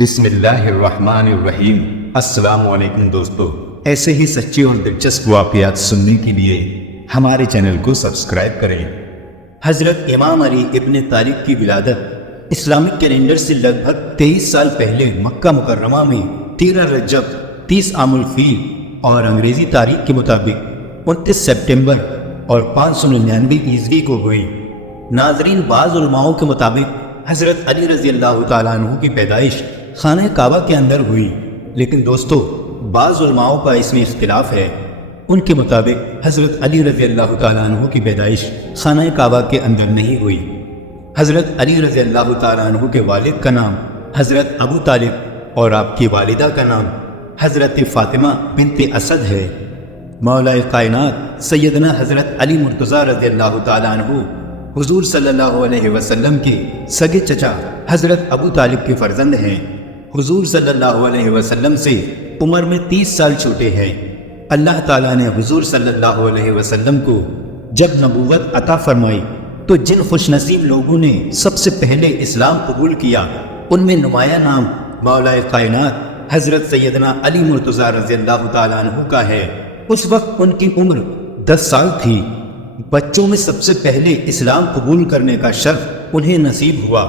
بسم اللہ الرحمن الرحیم۔ السلام علیکم دوستو، ایسے ہی سچے اور دلچسپ واقعات سننے کے لیے ہمارے چینل کو سبسکرائب کریں۔ حضرت امام علی ابن طالب کی ولادت اسلامک کیلنڈر سے لگ بھگ 23 سال پہلے مکہ مکرمہ میں 13 رجب 30 عام الفیل اور انگریزی تاریخ کے مطابق 29 سپٹمبر اور 599 عیسوی کو ہوئی۔ ناظرین، بعض علماؤں کے مطابق حضرت علی رضی اللہ تعالیٰ عنہ کی پیدائش خانہ کعبہ کے اندر ہوئی، لیکن دوستو بعض علماؤں کا اس میں اختلاف ہے۔ ان کے مطابق حضرت علی رضی اللہ تعالیٰ عنہ کی پیدائش خانہ کعبہ کے اندر نہیں ہوئی۔ حضرت علی رضی اللہ تعالیٰ عنہ کے والد کا نام حضرت ابو طالب اور آپ کی والدہ کا نام حضرت فاطمہ بنت اسد ہے۔ مولا کائنات سیدنا حضرت علی مرتضیٰ رضی اللہ تعالیٰ عنہ حضور صلی اللہ علیہ وسلم کے سگے چچا حضرت ابو طالب کے فرزند ہیں۔ حضور صلی اللہ علیہ وسلم سے عمر میں 30 سال چھوٹے ہیں۔ اللہ تعالیٰ نے حضور صلی اللہ علیہ وسلم کو جب نبوت عطا فرمائی تو جن خوش نصیب لوگوں نے سب سے پہلے اسلام قبول کیا ان میں نمایاں نام مولا کائنات حضرت سیدنا علی مرتضیٰ رضی اللہ تعالیٰ عنہ کا ہے۔ اس وقت ان کی عمر 10 سال تھی۔ بچوں میں سب سے پہلے اسلام قبول کرنے کا شرف انہیں نصیب ہوا۔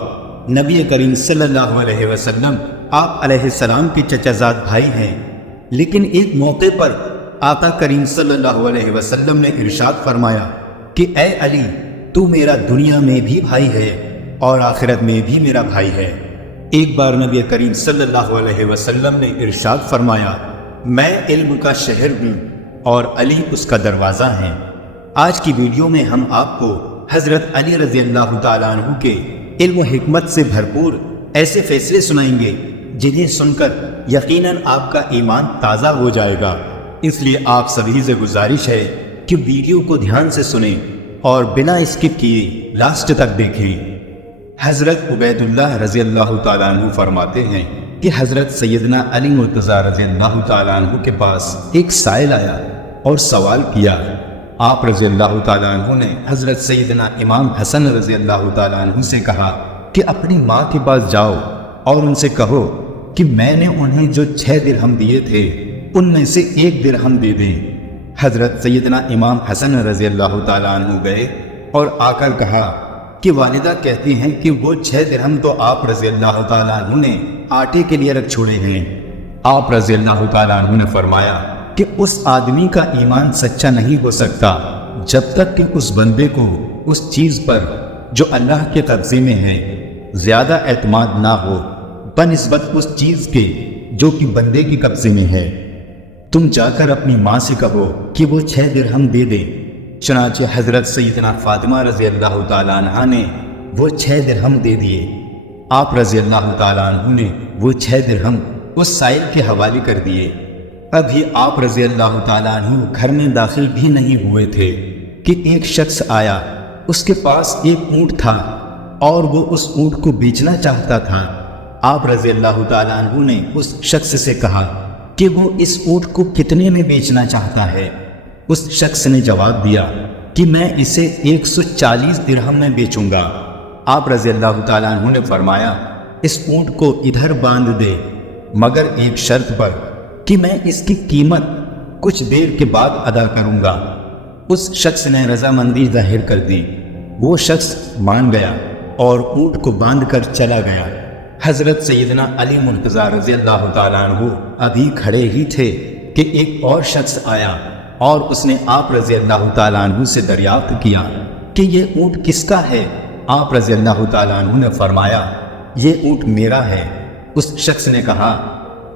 نبی کریم صلی اللہ علیہ وسلم آپ علیہ السلام کے چچا زاد بھائی ہیں، لیکن ایک موقع پر آقا کریم صلی اللہ علیہ وسلم نے ارشاد فرمایا کہ اے علی، تو میرا دنیا میں بھی بھائی ہے اور آخرت میں بھی میرا بھائی ہے۔ ایک بار نبی کریم صلی اللہ علیہ وسلم نے ارشاد فرمایا، میں علم کا شہر ہوں اور علی اس کا دروازہ ہے۔ آج کی ویڈیو میں ہم آپ کو حضرت علی رضی اللہ تعالیٰ عنہ کے علم و حکمت سے بھرپور ایسے فیصلے سنائیں گے جنہیں سن کر یقیناً آپ کا ایمان تازہ ہو جائے گا۔ اس لیے آپ سبھی سے گزارش ہے کہ ویڈیو کو دھیان سے سنیں اور بنا اسکپ کیے لاسٹ تک دیکھیں۔ حضرت عبید اللہ رضی اللہ تعالیٰ عنہ فرماتے ہیں کہ حضرت سیدنا علی مرتضیٰ رضی اللہ تعالیٰ عنہ کے پاس ایک سائل آیا اور سوال کیا۔ آپ رضی اللہ تعالیٰ عنہ نے حضرت سیدنا امام حسن رضی اللہ تعالیٰ عنہ سے کہا کہ اپنی ماں کے پاس جاؤ اور ان سے کہو کہ میں نے انہیں جو 6 درہم دیے تھے ان میں سے 1 درہم دے دیں۔ حضرت سیدنا امام حسن رضی اللہ تعالیٰ عنہ گئے اور آ کر کہا کہ والدہ کہتی ہیں کہ وہ 6 درہم تو آپ رضی اللہ تعالیٰ عنہ نے آٹے کے لیے رکھ چھوڑے ہیں۔ آپ رضی اللہ تعالیٰ عنہ نے فرمایا کہ اس آدمی کا ایمان سچا نہیں ہو سکتا جب تک کہ اس بندے کو اس چیز پر جو اللہ کے قبضے میں ہے زیادہ اعتماد نہ ہو بنسبت اس چیز کے جو کہ بندے کے قبضے میں ہے۔ تم جا کر اپنی ماں سے کہو کہ وہ 6 درہم دے دے۔ چنانچہ حضرت سیدنا فاطمہ رضی اللہ تعالیٰ عنہ نے وہ 6 درہم دے دیے۔ آپ رضی اللہ تعالیٰ عنہ نے وہ 6 درہم اس سائل کے حوالے کر دیے۔ ابھی آپ رضی اللہ تعالیٰ عنہ گھر میں داخل بھی نہیں ہوئے تھے کہ ایک شخص آیا۔ اس کے پاس ایک اونٹ تھا اور وہ اس اونٹ کو بیچنا چاہتا تھا۔ آپ رضی اللہ تعالیٰ عنہ نے اس شخص سے کہا کہ وہ اس اونٹ کو کتنے میں بیچنا چاہتا ہے۔ اس شخص نے جواب دیا کہ میں اسے 140 درہم میں بیچوں گا۔ آپ رضی اللہ تعالیٰ عنہ نے فرمایا، اس اونٹ کو ادھر باندھ دے، مگر ایک شرط پر کہ میں اس کی قیمت کچھ دیر کے بعد ادا کروں گا۔ اس شخص نے رضامندی ظاہر کر دی۔ وہ شخص مان گیا اور اونٹ کو باندھ کر چلا گیا۔ حضرت سیدنا علی مرتضیٰ رضی اللہ تعالیٰ عنہ ابھی کھڑے ہی تھے کہ ایک اور شخص آیا اور اس نے آپ رضی اللہ تعالیٰ عنہ سے دریافت کیا کہ یہ اونٹ کس کا ہے۔ آپ رضی اللہ تعالیٰ عنہ نے فرمایا، یہ اونٹ میرا ہے۔ اس شخص نے کہا،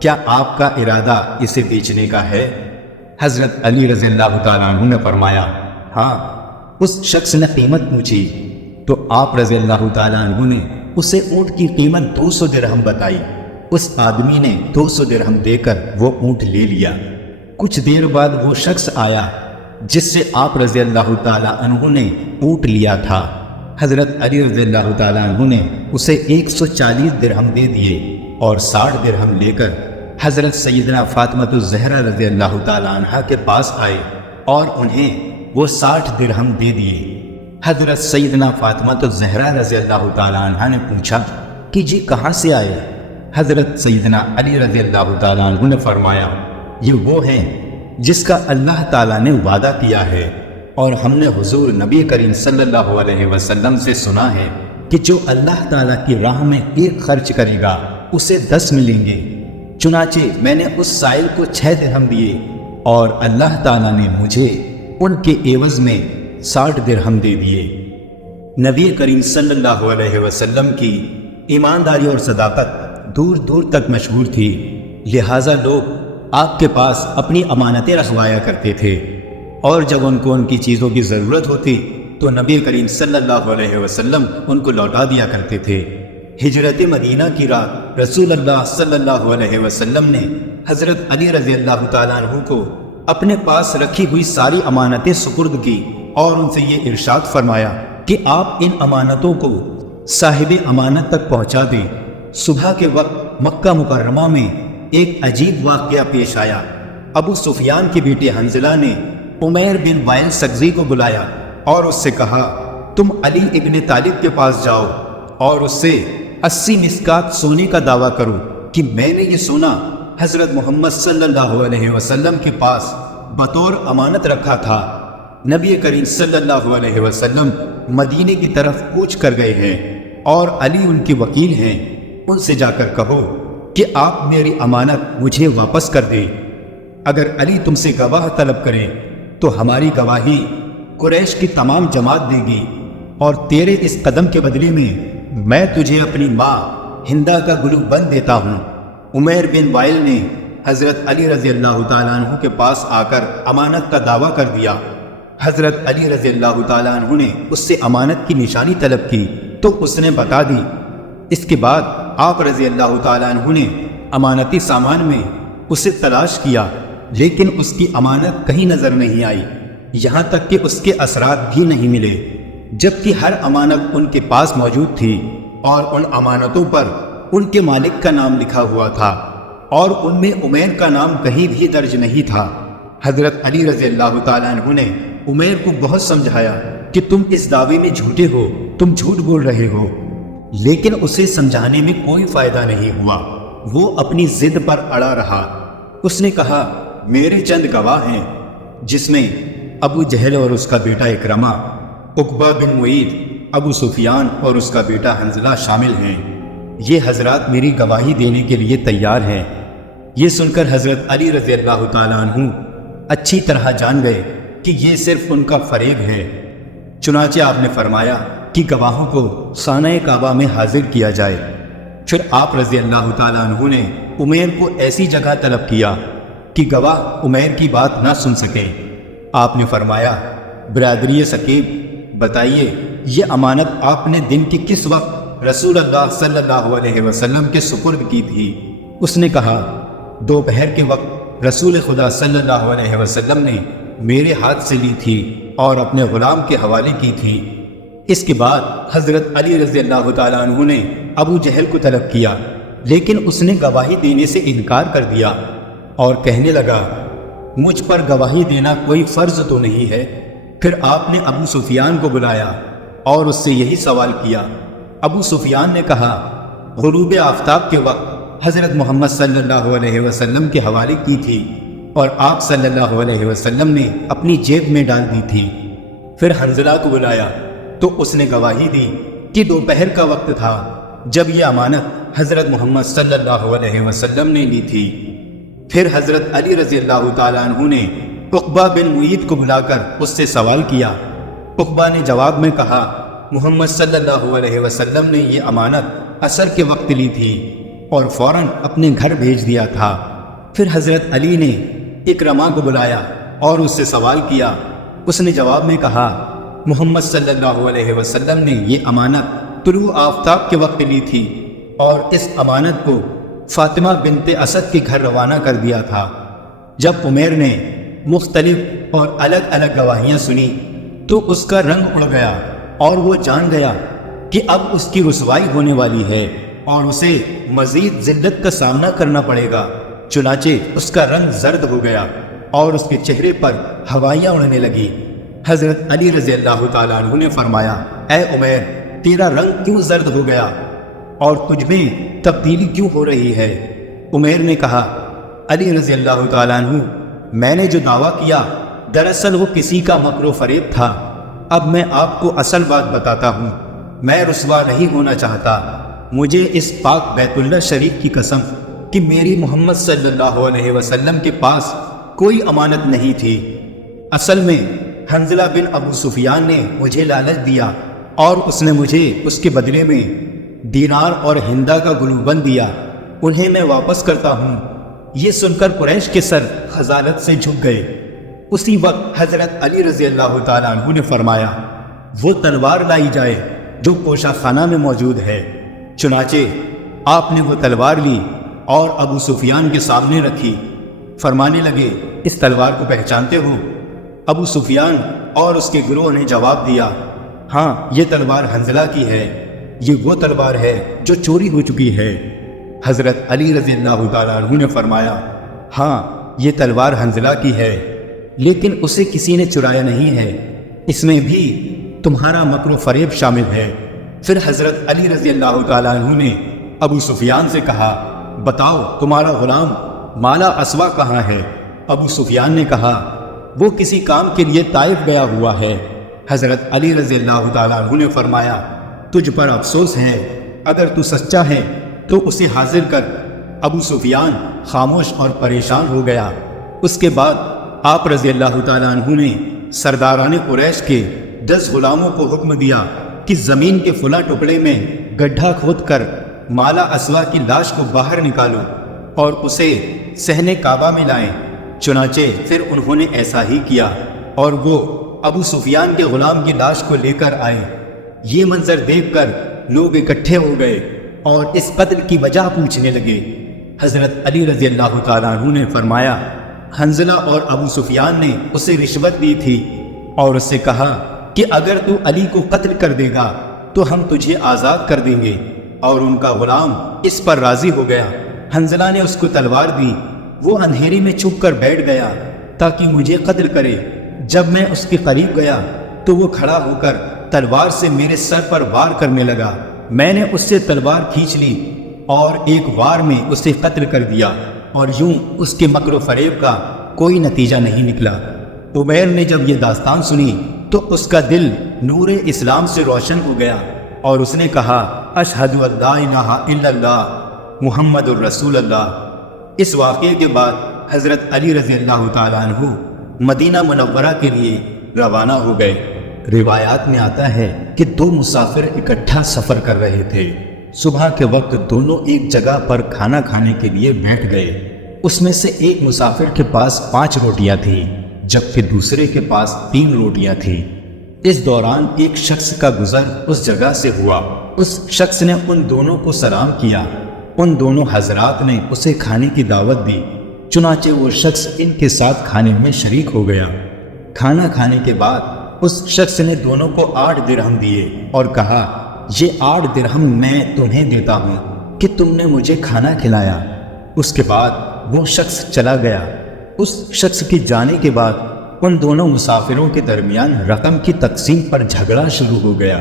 کیا آپ کا ارادہ اسے بیچنے کا ہے؟ حضرت علی رضی اللہ تعالیٰ عنہ نے فرمایا، ہاں۔ اس شخص نے قیمت پوچھی تو آپ رضی اللہ تعالیٰ عنہ نے اسے اونٹ کی قیمت 200 درہم بتائی۔ اس آدمی نے 200 درہم دے کر وہ اونٹ لے لیا۔ کچھ دیر بعد وہ شخص آیا جس سے آپ رضی اللہ تعالیٰ عنہ نے اونٹ لیا تھا۔ حضرت علی رضی اللہ تعالیٰ عنہ نے اسے 140 درہم دے دیے اور 60 درہم لے کر حضرت سیدنا فاطمہ الزہرا رضی اللہ تعالیٰ عنہ کے پاس آئے اور انہیں وہ 60 درہم دے دیے۔ حضرت سیدنا فاطمہ الزہرا رضی اللہ تعالیٰ عنہ نے پوچھا کہ جی کہاں سے آئے؟ حضرت سیدنا علی رضی اللہ تعالیٰ عنہ نے فرمایا، یہ وہ ہیں جس کا اللہ تعالیٰ نے وعدہ کیا ہے، اور ہم نے حضور نبی کریم صلی اللہ علیہ وسلم سے سنا ہے کہ جو اللہ تعالیٰ کی راہ میں 1 خرچ کرے گا اسے 10 ملیں گے۔ چنانچہ میں نے اس سائل کو 6 درہم دیے اور اللہ تعالیٰ نے مجھے ان کے عوض میں 60 درہم دے دیے۔ نبی کریم صلی اللہ علیہ وسلم کی ایمانداری اور صداقت دور دور تک مشہور تھی، لہٰذا لوگ آپ کے پاس اپنی امانتیں رکھوایا کرتے تھے، اور جب ان کو ان کی چیزوں کی ضرورت ہوتی تو نبی کریم صلی اللہ علیہ وسلم ان کو لوٹا دیا کرتے تھے۔ ہجرت مدینہ کی رات رسول اللہ صلی اللہ علیہ وسلم نے حضرت علی رضی اللہ تعالیٰ عنہ کو اپنے پاس رکھی ہوئی ساری امانتیں سپرد کی اور ان سے یہ ارشاد فرمایا کہ آپ ان امانتوں کو صاحب امانت تک پہنچا دیں۔ صبح کے وقت مکہ مکرمہ میں ایک عجیب واقعہ پیش آیا۔ ابو سفیان کے بیٹے حنظلہ نے عمیر بن وائل سقزی کو بلایا اور اس سے کہا، تم علی ابن طالب کے پاس جاؤ اور اس سے 80 مسکات سونے کا دعویٰ کرو کہ میں نے یہ سونا حضرت محمد صلی اللہ علیہ وسلم کے پاس بطور امانت رکھا تھا۔ نبی کریم صلی اللہ علیہ وسلم مدینے کی طرف کوچ کر گئے ہیں اور علی ان کے وکیل ہیں، ان سے جا کر کہو کہ آپ میری امانت مجھے واپس کر دیں۔ اگر علی تم سے گواہ طلب کرے تو ہماری گواہی قریش کی تمام جماعت دے گی، اور تیرے اس قدم کے بدلے میں تجھے اپنی ماں ہندا کا گلو بند دیتا ہوں۔ عمیر بن وائل نے حضرت علی رضی اللہ تعالیٰ عنہ کے پاس آ کر امانت کا دعویٰ کر دیا۔ حضرت علی رضی اللہ تعالیٰ عنہ نے اس سے امانت کی نشانی طلب کی تو اس نے بتا دی۔ اس کے بعد آپ رضی اللہ تعالیٰ عنہ نے امانتی سامان میں اسے تلاش کیا، لیکن اس کی امانت کہیں نظر نہیں آئی، یہاں تک کہ اس کے اثرات بھی نہیں ملے، جبکہ ہر امانت ان کے پاس موجود تھی اور ان امانتوں پر ان کے مالک کا نام لکھا ہوا تھا، اور ان میں عمیر کا نام کہیں بھی درج نہیں تھا۔ حضرت علی رضی اللہ تعالیٰ عنہ نے عمیر کو بہت سمجھایا کہ تم اس دعوے میں جھوٹے ہو، تم جھوٹ بول رہے ہو، لیکن اسے سمجھانے میں کوئی فائدہ نہیں ہوا، وہ اپنی ضد پر اڑا رہا۔ اس نے کہا، میرے چند گواہ ہیں، جس میں ابو جہل اور اس کا بیٹا اکرمہ، عقبہ بن معید، ابو سفیان اور اس کا بیٹا حنظلہ شامل ہیں۔ یہ حضرات میری گواہی دینے کے لیے تیار ہیں۔ یہ سن کر حضرت علی رضی اللہ تعالیٰ عنہ اچھی طرح جان گئے کہ یہ صرف ان کا فریب ہے۔ چنانچہ آپ نے فرمایا کہ گواہوں کو خانہ کعبہ میں حاضر کیا جائے۔ پھر آپ رضی اللہ تعالیٰ عنہ نے عمیر کو ایسی جگہ طلب کیا کہ گواہ عمیر کی بات نہ سن سکیں۔ آپ نے فرمایا، برادری ثقیف، بتائیے یہ امانت آپ نے دن کے کس وقت رسول اللہ صلی اللہ علیہ وسلم کے سپرد کی تھی؟ اس نے کہا، دوپہر کے وقت رسول خدا صلی اللہ علیہ وسلم نے میرے ہاتھ سے لی تھی اور اپنے غلام کے حوالے کی تھی۔ اس کے بعد حضرت علی رضی اللہ تعالیٰ عنہ نے ابو جہل کو طلب کیا، لیکن اس نے گواہی دینے سے انکار کر دیا اور کہنے لگا، مجھ پر گواہی دینا کوئی فرض تو نہیں ہے۔ پھر آپ نے ابو سفیان کو بلایا اور اس سے یہی سوال کیا۔ ابو سفیان نے کہا، غروب آفتاب کے وقت حضرت محمد صلی اللہ علیہ وسلم کے حوالے کی تھی اور آپ صلی اللہ علیہ وسلم نے اپنی جیب میں ڈال دی تھی۔ پھر حنظلہ کو بلایا تو اس نے گواہی دی کہ دوپہر کا وقت تھا جب یہ امانت حضرت محمد صلی اللہ علیہ وسلم نے لی تھی۔ پھر حضرت علی رضی اللہ تعالیٰ عنہ نے عقبہ بن معید کو بلا کر اس سے سوال کیا۔ عقبہ نے جواب میں کہا، محمد صلی اللہ علیہ وسلم نے یہ امانت عصر کے وقت لی تھی اور فوراً اپنے گھر بھیج دیا تھا۔ پھر حضرت علی نے اکرمہ کو بلایا اور اس سے سوال کیا۔ اس نے جواب میں کہا، محمد صلی اللہ علیہ وسلم نے یہ امانت طلوع آفتاب کے وقت لی تھی اور اس امانت کو فاطمہ بنت اسد کے گھر روانہ کر دیا تھا۔ جب عمیر نے مختلف اور الگ الگ گواہیاں سنی تو اس کا رنگ اڑ گیا اور وہ جان گیا کہ اب اس کی رسوائی ہونے والی ہے اور اسے مزید ذلت کا سامنا کرنا پڑے گا۔ چنانچہ اس کا رنگ زرد ہو گیا اور اس کے چہرے پر ہوائیاں اڑنے لگی۔ حضرت علی رضی اللہ تعالیٰ عنہ نے فرمایا، اے عمیر، تیرا رنگ کیوں زرد ہو گیا؟ اور تجھ میں تبدیلی کیوں ہو رہی ہے؟ عمیر نے کہا، علی رضی اللہ تعالیٰ عنہ، میں نے جو دعویٰ کیا دراصل وہ کسی کا مکر و فریب تھا۔ اب میں آپ کو اصل بات بتاتا ہوں، میں رسوا نہیں ہونا چاہتا۔ مجھے اس پاک بیت اللہ شریف کی قسم کہ میری محمد صلی اللہ علیہ وسلم کے پاس کوئی امانت نہیں تھی۔ اصل میں حنظلہ بن ابو سفیان نے مجھے لالچ دیا اور اس نے مجھے اس کے بدلے میں دینار اور ہندا کا گلوبند دیا، انہیں میں واپس کرتا ہوں۔ یہ سن کر قریش کے سر خجالت سے جھک گئے۔ اسی وقت حضرت علی رضی اللہ تعالیٰ عنہ نے فرمایا، وہ تلوار لائی جائے جو کوشہ خانہ میں موجود ہے۔ چنانچہ آپ نے وہ تلوار لی اور ابو سفیان کے سامنے رکھی۔ فرمانے لگے، اس تلوار کو پہچانتے ہو؟ ابو سفیان اور اس کے گروہ نے جواب دیا، ہاں یہ تلوار حنظلہ کی ہے، یہ وہ تلوار ہے جو چوری ہو چکی ہے۔ حضرت علی رضی اللہ تعالیٰ عنہ نے فرمایا، ہاں یہ تلوار حنظلہ کی ہے، لیکن اسے کسی نے چرایا نہیں ہے، اس میں بھی تمہارا مکر و فریب شامل ہے۔ پھر حضرت علی رضی اللہ تعالیٰ عنہ نے ابو سفیان سے کہا، بتاؤ تمہارا غلام مالا اسوا کہاں ہے؟ ابو سفیان نے کہا، وہ کسی کام کے لیے طائف گیا ہوا ہے۔ حضرت علی رضی اللہ تعالیٰ عنہ نے فرمایا، تجھ پر افسوس ہے، اگر تو سچا ہے تو اسے حاضر کر۔ ابو سفیان خاموش اور پریشان ہو گیا۔ اس کے بعد آپ رضی اللہ تعالیٰ عنہ نے سرداران قریش کے 10 غلاموں کو حکم دیا کہ زمین کے فلاں ٹکڑے میں گڈھا کھود کر مالا اسوا کی لاش کو باہر نکالو اور اسے صحن کعبہ میں لائیں۔ چنانچہ پھر انہوں نے ایسا ہی کیا اور وہ ابو سفیان کے غلام کی لاش کو لے کر آئے۔ یہ منظر دیکھ کر لوگ اکٹھے ہو گئے اور اس قتل کی وجہ پوچھنے لگے۔ حضرت علی رضی اللہ تعالیٰ عنہ نے فرمایا، حنظلہ اور ابو سفیان نے اسے رشوت دی تھی اور اس سے کہا کہ اگر تو علی کو قتل کر دے گا تو ہم تجھے آزاد کر دیں گے، اور ان کا غلام اس پر راضی ہو گیا۔ حنظلہ نے اس کو تلوار دی، وہ اندھیری میں چھپ کر بیٹھ گیا تاکہ مجھے قتل کرے۔ جب میں اس کے قریب گیا تو وہ کھڑا ہو کر تلوار سے میرے سر پر وار کرنے لگا۔ میں نے اس سے تلوار کھینچ لی اور ایک وار میں اسے قتل کر دیا، اور یوں اس کے مکر و فریب کا کوئی نتیجہ نہیں نکلا۔ عمیر نے جب یہ داستان سنی تو اس کا دل نور اسلام سے روشن ہو گیا اور اس نے کہا، اشہد ان لا الہ الا اللہ محمد الرسول اللہ۔ اس واقعے کے بعد حضرت علی رضی اللہ تعالیٰ عنہ مدینہ منورہ کے لیے روانہ ہو گئے۔ روایات میں آتا ہے کہ 2 مسافر اکٹھا سفر کر رہے تھے۔ صبح کے وقت دونوں ایک جگہ پر کھانا کھانے کے لیے بیٹھ گئے۔ اس میں سے ایک مسافر کے پاس 5 روٹیاں تھیں جبکہ دوسرے کے پاس 3 روٹیاں تھیں۔ اس دوران ایک شخص کا گزر اس جگہ سے ہوا۔ اس شخص نے ان دونوں کو سلام کیا۔ ان دونوں حضرات نے اسے کھانے کی دعوت دی، چنانچہ وہ شخص ان کے ساتھ کھانے میں شریک ہو گیا۔ کھانا کھانے کے بعد اس شخص نے دونوں کو 8 درہم دیے اور کہا، یہ 8 درہم میں تمہیں دیتا ہوں کہ تم نے مجھے کھانا کھلایا۔ اس کے بعد وہ شخص چلا گیا۔ اس شخص کے جانے کے بعد ان دونوں مسافروں کے درمیان رقم کی تقسیم پر جھگڑا شروع ہو گیا۔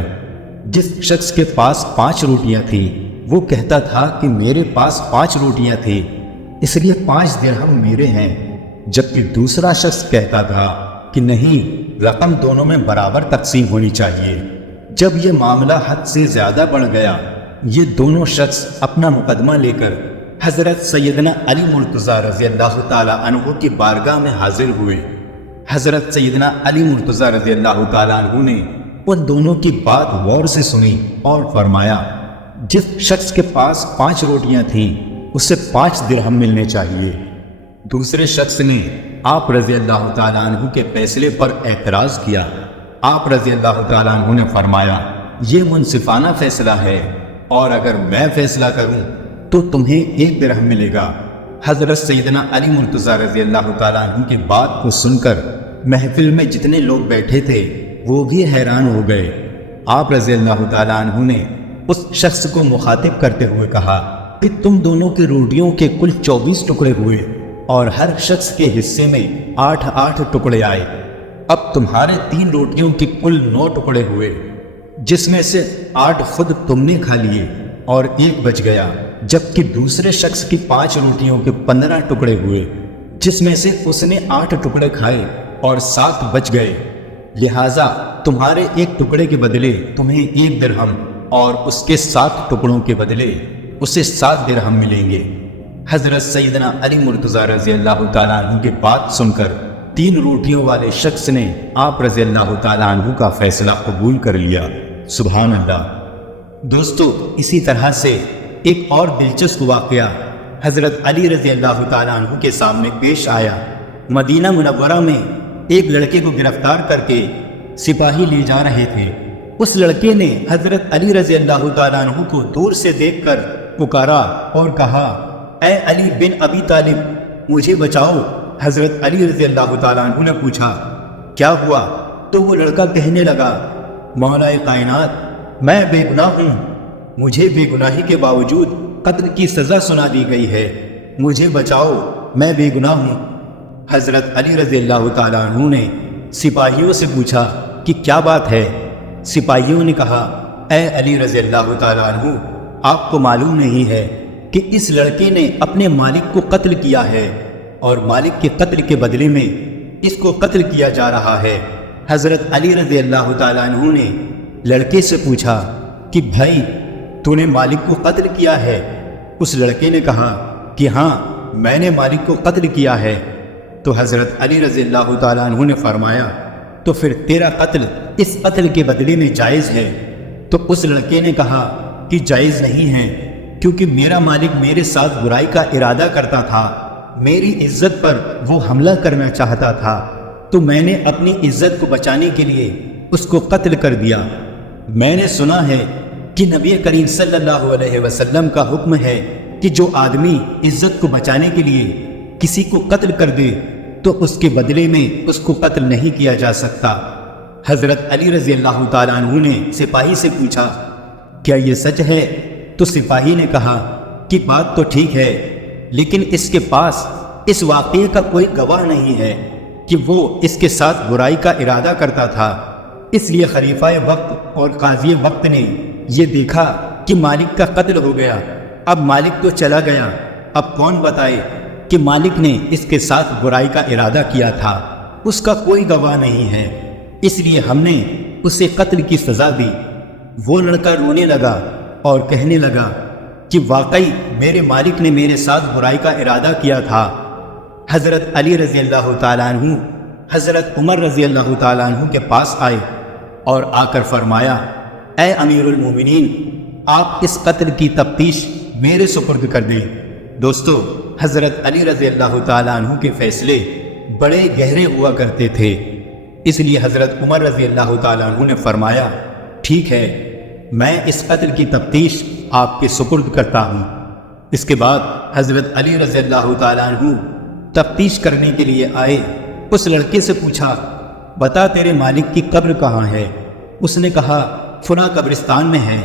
جس شخص کے پاس 5 روٹیاں تھیں وہ کہتا تھا کہ میرے پاس 5 روٹیاں تھیں، اس لیے 5 درہم میرے ہیں، جبکہ دوسرا شخص کہتا تھا کہ نہیں، رقم دونوں میں برابر تقسیم ہونی چاہیے۔ جب یہ معاملہ حد سے زیادہ بڑھ گیا، یہ دونوں شخص اپنا مقدمہ لے کر حضرت سیدنا علی مرتضیٰ رضی اللہ تعالیٰ عنہ کی بارگاہ میں حاضر ہوئے۔ حضرت سیدنا علی مرتضیٰ رضی اللہ تعالیٰ عنہ نے ان دونوں کی بات غور سے سنی اور فرمایا، جس شخص کے پاس 5 روٹیاں تھیں اسے 5 درہم ملنے چاہیے۔ دوسرے شخص نے آپ رضی اللہ تعالیٰ عنہ کے فیصلے پر اعتراض کیا۔ آپ رضی اللہ تعالیٰ عنہ نے فرمایا، یہ منصفانہ فیصلہ ہے، اور اگر میں فیصلہ کروں تو تمہیں 1 درہم ملے گا۔ حضرت سیدنا علی مرتضیٰ رضی اللہ تعالیٰ عنہ کی بات کو سن کر محفل میں جتنے لوگ بیٹھے تھے وہ بھی حیران ہو گئے۔ آپ رضی اللہ تعالیٰ عنہ نے اس شخص کو مخاطب کرتے ہوئے کہا کہ تم دونوں کی روٹیوں کے کل 24 ٹکڑے ہوئے اور ہر شخص کے حصے میں 8 ٹکڑے آئے۔ اب تمہارے 3 روٹیوں کے کل 9 ٹکڑے ہوئے، جس میں سے 8 خود تم نے کھا لیے اور ایک بچ گیا، جبکہ دوسرے شخص کی 5 روٹیوں کے 15 ٹکڑے ہوئے، جس میں سے اس نے 8 ٹکڑے کھائے اور 7 بچ گئے، لہٰذا تمہارے ایک ٹکڑے کے بدلے تمہیں 1 درہم اور اس کے 7 ٹکڑوں کے بدلے اسے 7 درہم ملیں گے۔ حضرت سیدنا علی مرتضیٰ رضی اللہ تعالیٰ عنہ کی بات سن کر 3 روٹیوں والے شخص نے آپ رضی اللہ تعالیٰ عنہ کا فیصلہ قبول کر لیا۔ سبحان اللہ۔ دوستو، اسی طرح سے ایک اور دلچسپ واقعہ حضرت علی رضی اللہ تعالیٰ عنہ کے سامنے پیش آیا۔ مدینہ منورہ میں ایک لڑکے کو گرفتار کر کے سپاہی لے جا رہے تھے۔ اس لڑکے نے حضرت علی رضی اللہ تعالیٰ عنہ کو دور سے دیکھ کر پکارا اور کہا، اے علی بن ابی طالب، مجھے بچاؤ۔ حضرت علی رضی اللہ تعالیٰ عنہ نے پوچھا، کیا ہوا؟ تو وہ لڑکا کہنے لگا، مولا کائنات، میں بے گناہ ہوں، مجھے بے گناہی کے باوجود قتل کی سزا سنا دی گئی ہے، مجھے بچاؤ، میں بے گناہ ہوں۔ حضرت علی رضی اللہ تعالیٰ عنہ نے سپاہیوں سے پوچھا کہ کیا بات ہے؟ سپاہیوں نے کہا، اے علی رضی اللہ تعالیٰ عنہ، آپ کو معلوم نہیں ہے کہ اس لڑکے نے اپنے مالک کو قتل کیا ہے اور مالک کے قتل کے بدلے میں اس کو قتل کیا جا رہا ہے۔ حضرت علی رضی اللہ تعالیٰ عنہ نے لڑکے سے پوچھا کہ بھائی، تو نے مالک کو قتل کیا ہے؟ اس لڑکے نے کہا کہ ہاں، میں نے مالک کو قتل کیا ہے۔ تو حضرت علی رضی اللہ تعالیٰ عنہ نے فرمایا، تو پھر تیرا قتل اس قتل کے بدلے میں جائز ہے؟ تو اس لڑکے نے کہا کہ جائز نہیں ہے، کیونکہ میرا مالک میرے ساتھ برائی کا ارادہ کرتا تھا، میری عزت پر وہ حملہ کرنا چاہتا تھا، تو میں نے اپنی عزت کو بچانے کے لیے اس کو قتل کر دیا۔ میں نے سنا ہے کہ نبی کریم صلی اللہ علیہ وسلم کا حکم ہے کہ جو آدمی عزت کو بچانے کے لیے کسی کو قتل کر دے تو اس کے بدلے میں اس کو قتل نہیں کیا جا سکتا۔ حضرت علی رضی اللہ تعالیٰ عنہ نے سپاہی سے پوچھا، کیا یہ سچ ہے؟ تو سپاہی نے کہا کہ بات تو ٹھیک ہے، لیکن اس کے پاس اس واقعے کا کوئی گواہ نہیں ہے کہ وہ اس کے ساتھ برائی کا ارادہ کرتا تھا، اس لیے خلیفہ وقت اور قاضی وقت نے یہ دیکھا کہ مالک کا قتل ہو گیا، اب مالک تو چلا گیا، اب کون بتائے کہ مالک نے اس کے ساتھ برائی کا ارادہ کیا تھا؟ اس کا کوئی گواہ نہیں ہے، اس لیے ہم نے اسے قتل کی سزا دی۔ وہ لڑکا رونے لگا اور کہنے لگا کہ واقعی میرے مالک نے میرے ساتھ برائی کا ارادہ کیا تھا۔ حضرت علی رضی اللہ تعالیٰ عنہ حضرت عمر رضی اللہ تعالیٰ عنہ کے پاس آئے اور آ کر فرمایا، اے امیر المومنین، آپ اس قتل کی تفتیش میرے سپرد کر دیں۔ دوستو، حضرت علی رضی اللہ تعالیٰ عنہ کے فیصلے بڑے گہرے ہوا کرتے تھے، اس لیے حضرت عمر رضی اللہ تعالیٰ عنہ نے فرمایا، ٹھیک ہے، میں اس قتل کی تفتیش آپ کے سپرد کرتا ہوں۔ اس کے بعد حضرت علی رضی اللہ تعالیٰ عنہ تفتیش کرنے کے لیے آئے۔ اس لڑکے سے پوچھا، بتا تیرے مالک کی قبر کہاں ہے؟ اس نے کہا، فلاں قبرستان میں ہے۔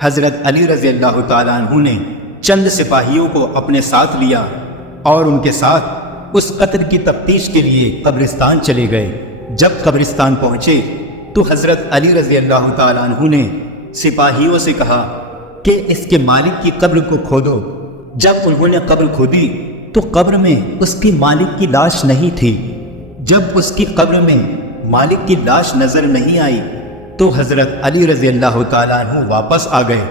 حضرت علی رضی اللہ تعالیٰ عنہ نے چند سپاہیوں کو اپنے ساتھ لیا اور ان کے ساتھ اس قتل کی تفتیش کے لیے قبرستان چلے گئے۔ جب قبرستان پہنچے تو حضرت علی رضی اللہ تعالیٰ عنہ نے سپاہیوں سے کہا کہ اس کے مالک کی قبر کو کھودو۔ جب انہوں نے قبر کھودی تو قبر میں اس کی مالک کی لاش نہیں تھی۔ جب اس کی قبر میں مالک کی لاش نظر نہیں آئی تو حضرت علی رضی اللہ تعالیٰ عنہ واپس آ گئے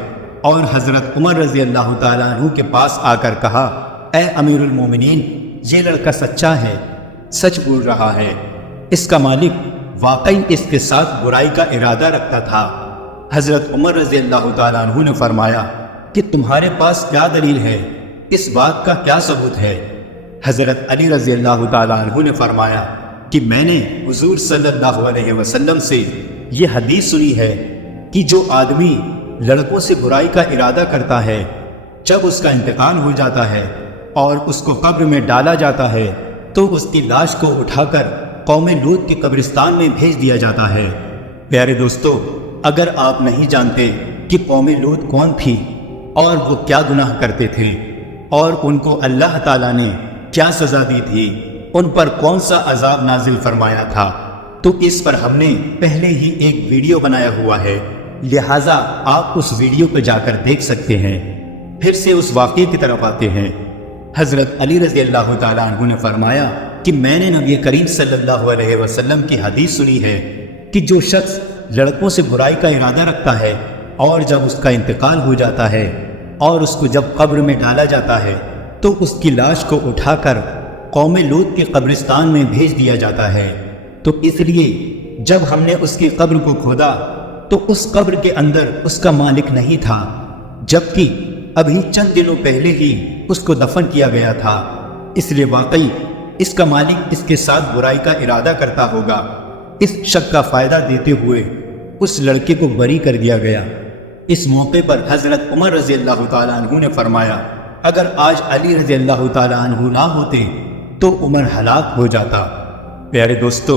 اور حضرت عمر رضی اللہ تعالیٰ عنہ کے پاس آ کر کہا، اے امیر المومنین، یہ لڑکا سچا ہے، سچ بول رہا ہے، اس کا مالک واقعی اس کے ساتھ برائی کا ارادہ رکھتا تھا۔ حضرت عمر رضی اللہ تعالیٰ عنہ نے فرمایا کہ تمہارے پاس کیا دلیل ہے؟ اس بات کا کیا ثبوت ہے؟ حضرت علی رضی اللہ تعالیٰ عنہ نے فرمایا کہ میں نے حضور صلی اللہ علیہ وسلم سے یہ حدیث سنی ہے کہ جو آدمی لڑکوں سے برائی کا ارادہ کرتا ہے، جب اس کا انتقال ہو جاتا ہے اور اس کو قبر میں ڈالا جاتا ہے تو اس کی لاش کو اٹھا کر قوم لوط کے قبرستان میں بھیج دیا جاتا ہے۔ پیارے دوستو، اگر آپ نہیں جانتے کہ قوم لوط کون تھی اور وہ کیا گناہ کرتے تھے اور ان کو اللہ تعالیٰ نے کیا سزا دی تھی، ان پر کون سا عذاب نازل فرمایا تھا، تو اس پر ہم نے پہلے ہی ایک ویڈیو بنایا ہوا ہے، لہٰذا آپ اس ویڈیو کو جا کر دیکھ سکتے ہیں۔ پھر سے اس واقعے کی طرف آتے ہیں۔ حضرت علی رضی اللہ تعالیٰ عنہ نے فرمایا کہ میں نے نبی کریم صلی اللہ علیہ وسلم کی حدیث سنی ہے کہ جو شخص لڑکوں سے برائی کا ارادہ رکھتا ہے اور جب اس کا انتقال ہو جاتا ہے اور اس کو جب قبر میں ڈالا جاتا ہے تو اس کی لاش کو اٹھا کر قوم لوط کے قبرستان میں بھیج دیا جاتا ہے۔ تو اس لیے جب ہم نے اس کی قبر کو کھودا تو اس قبر کے اندر اس کا مالک نہیں تھا، جبکہ ابھی چند دنوں پہلے ہی اس کو دفن کیا گیا تھا۔ اس لیے واقعی اس کا مالک اس کے ساتھ برائی کا ارادہ کرتا ہوگا۔ اس شک کا فائدہ دیتے ہوئے اس لڑکے کو بری کر دیا گیا۔ اس موقع پر حضرت عمر رضی اللہ تعالیٰ عنہ نے فرمایا اگر آج علی رضی اللہ تعالیٰ عنہ نہ ہوتے تو عمر ہلاک ہو جاتا۔ پیارے دوستو،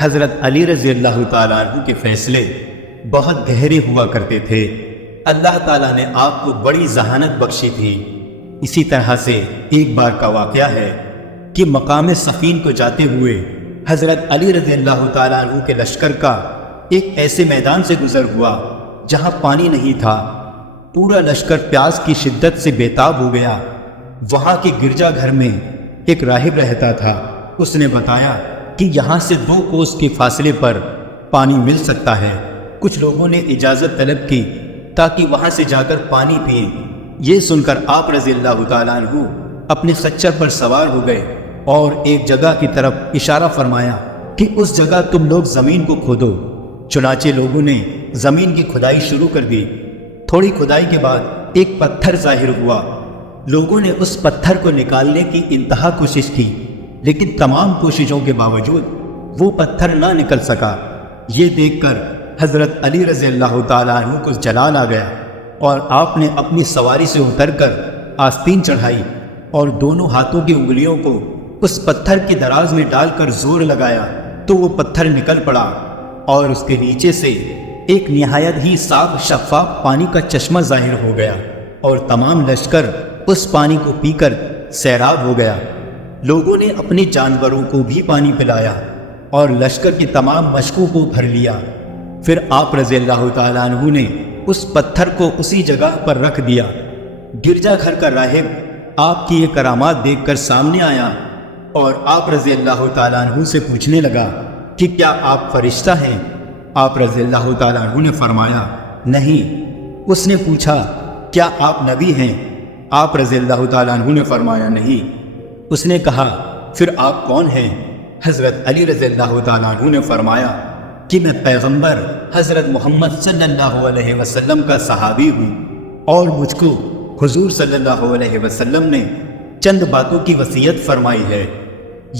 حضرت علی رضی اللہ تعالیٰ عنہ کے فیصلے بہت گہرے ہوا کرتے تھے۔ اللہ تعالیٰ نے آپ کو بڑی ذہانت بخشی تھی۔ اسی طرح سے ایک بار کا واقعہ ہے کہ مقام صفین کو جاتے ہوئے حضرت علی رضی اللہ تعالیٰ عنہ کے لشکر کا ایک ایسے میدان سے گزر ہوا جہاں پانی نہیں تھا۔ پورا لشکر پیاس کی شدت سے بےتاب ہو گیا۔ وہاں کے گرجا گھر میں ایک راہب رہتا تھا۔ اس نے بتایا کہ یہاں سے 2 کوس کے فاصلے پر پانی مل سکتا ہے۔ کچھ لوگوں نے اجازت طلب کی تاکہ وہاں سے جا کر پانی پئیں۔ یہ سن کر آپ رضی اللہ تعالیٰ عنہ اپنے خچر پر سوار ہو گئے اور ایک جگہ کی طرف اشارہ فرمایا کہ اس جگہ تم لوگ زمین کو کھودو۔ چنانچہ لوگوں نے زمین کی کھدائی شروع کر دی۔ تھوڑی کھدائی کے بعد ایک پتھر ظاہر ہوا۔ لوگوں نے اس پتھر کو نکالنے کی انتہا کوشش کی، لیکن تمام کوششوں کے باوجود وہ پتھر نہ نکل سکا۔ یہ دیکھ کر حضرت علی رضی اللہ تعالیٰ عنہ کو جلال آ گیا اور آپ نے اپنی سواری سے اتر کر آستین چڑھائی اور دونوں ہاتھوں کی انگلیوں کو اس پتھر کی دراز میں ڈال کر زور لگایا تو وہ پتھر نکل پڑا اور اس کے نیچے سے ایک نہایت ہی صاف شفاف پانی کا چشمہ ظاہر ہو گیا اور تمام لشکر اس پانی کو پی کر سیراب ہو گیا۔ لوگوں نے اپنے جانوروں کو بھی پانی پلایا اور لشکر کی تمام مشکوں کو بھر لیا۔ پھر آپ رضی اللہ تعالیٰ عنہ نے اس پتھر کو اسی جگہ پر رکھ دیا۔ گرجا گھر کا راہب آپ کی یہ کرامات دیکھ کر سامنے آیا اور آپ رضی اللہ تعالیٰ عنہ سے پوچھنے لگا کہ کیا آپ فرشتہ ہیں؟ آپ رضی اللہ تعالیٰ عنہ نے فرمایا نہیں۔ اس نے پوچھا کیا آپ نبی ہیں؟ آپ رضی اللہ تعالیٰ عنہ نے فرمایا نہیں۔ اس نے کہا پھر آپ کون ہیں؟ حضرت علی رضی اللہ تعالیٰ عنہ نے فرمایا کہ میں پیغمبر حضرت محمد صلی اللہ علیہ وسلم کا صحابی ہوں اور مجھ کو حضور صلی اللہ علیہ وسلم نے چند باتوں کی وصیت فرمائی ہے۔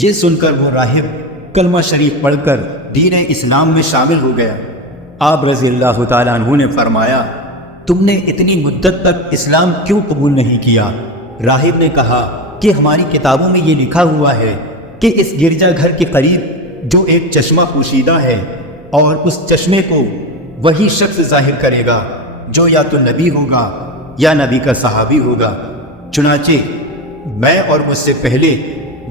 یہ سن کر وہ راہب کلمہ شریف پڑھ کر دین اسلام میں شامل ہو گیا۔ آپ رضی اللہ تعالیٰ عنہ نے فرمایا تم نے اتنی مدت تک اسلام کیوں قبول نہیں کیا؟ راہب نے کہا کہ ہماری کتابوں میں یہ لکھا ہوا ہے کہ اس گرجا گھر کے قریب جو ایک چشمہ پوشیدہ ہے اور اس چشمے کو وہی شخص ظاہر کرے گا جو یا تو نبی ہوگا یا نبی کا صحابی ہوگا۔ چنانچہ میں اور مجھ سے پہلے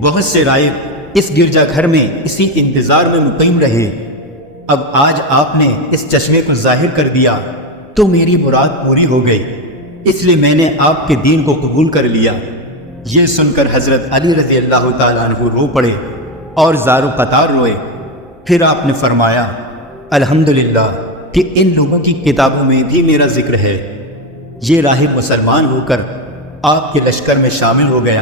بہت سے راہب اس گرجا گھر میں اسی انتظار میں مقیم رہے۔ اب آج آپ نے اس چشمے کو ظاہر کر دیا تو میری مراد پوری ہو گئی، اس لیے میں نے آپ کے دین کو قبول کر لیا۔ یہ سن کر حضرت علی رضی اللہ تعالیٰ عنہ رو پڑے اور زار و قطار روئے۔ پھر آپ نے فرمایا الحمدللہ کہ ان لوگوں کی کتابوں میں بھی میرا ذکر ہے۔ یہ راہب مسلمان ہو کر آپ کے لشکر میں شامل ہو گیا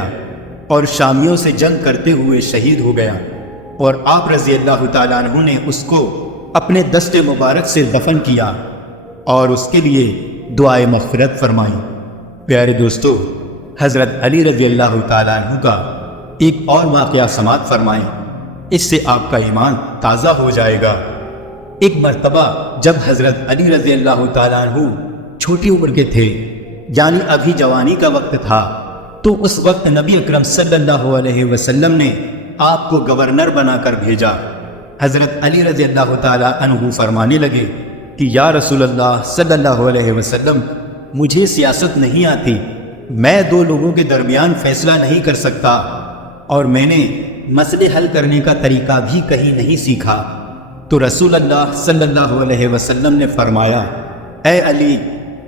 اور شامیوں سے جنگ کرتے ہوئے شہید ہو گیا، اور آپ رضی اللہ تعالیٰ عنہ نے اس کو اپنے دست مبارک سے دفن کیا اور اس کے لیے دعائے مغفرت فرمائی۔ پیارے دوستو، حضرت علی رضی اللہ تعالیٰ عنہ کا ایک اور واقعہ سماعت فرمائیں، اس سے آپ کا ایمان تازہ ہو جائے گا۔ ایک مرتبہ جب حضرت علی رضی اللہ تعالیٰ عنہ چھوٹی عمر کے تھے، یعنی ابھی جوانی کا وقت تھا، تو اس وقت نبی اکرم صلی اللہ علیہ وسلم نے آپ کو گورنر بنا کر بھیجا۔ حضرت علی رضی اللہ تعالیٰ عنہ فرمانے لگے کہ یا رسول اللہ صلی اللہ علیہ وسلم، مجھے سیاست نہیں آتی، میں دو لوگوں کے درمیان فیصلہ نہیں کر سکتا، اور میں نے مسئلے حل کرنے کا طریقہ بھی کہیں نہیں سیکھا۔ تو رسول اللہ صلی اللہ علیہ وسلم نے فرمایا اے علی،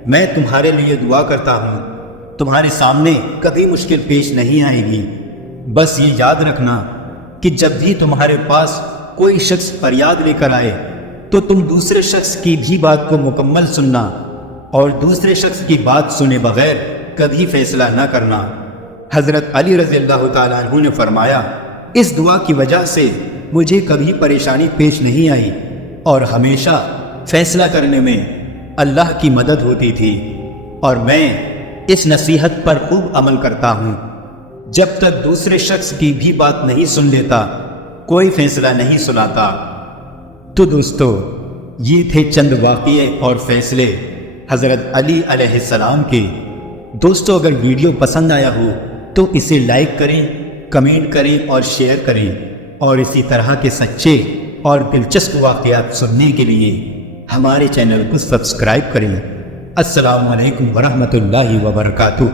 میں تمہارے لیے دعا کرتا ہوں، تمہارے سامنے کبھی مشکل پیش نہیں آئے گی۔ بس یہ یاد رکھنا کہ جب بھی تمہارے پاس کوئی شخص فریاد لے کر آئے تو تم دوسرے شخص کی بھی بات کو مکمل سننا اور دوسرے شخص کی بات سنے بغیر کبھی فیصلہ نہ کرنا۔ حضرت علی رضی اللہ تعالیٰ عنہ نے فرمایا، اس دعا کی وجہ سے مجھے کبھی پریشانی پیش نہیں آئی اور ہمیشہ فیصلہ کرنے میں اللہ کی مدد ہوتی تھی، اور میں اس نصیحت پر خوب عمل کرتا ہوں۔ جب تک دوسرے شخص کی بھی بات نہیں سن لیتا، کوئی فیصلہ نہیں سناتا۔ تو دوستو، یہ تھے چند واقعے اور فیصلے حضرت علی علیہ السلام کے۔ دوستو، اگر ویڈیو پسند آیا ہو تو اسے لائک کریں، کمنٹ کریں اور شیئر کریں، اور اسی طرح کے سچے اور دلچسپ واقعات سننے کے لیے ہمارے چینل کو سبسکرائب کریں۔ السلام علیکم ورحمۃ اللہ وبرکاتہ۔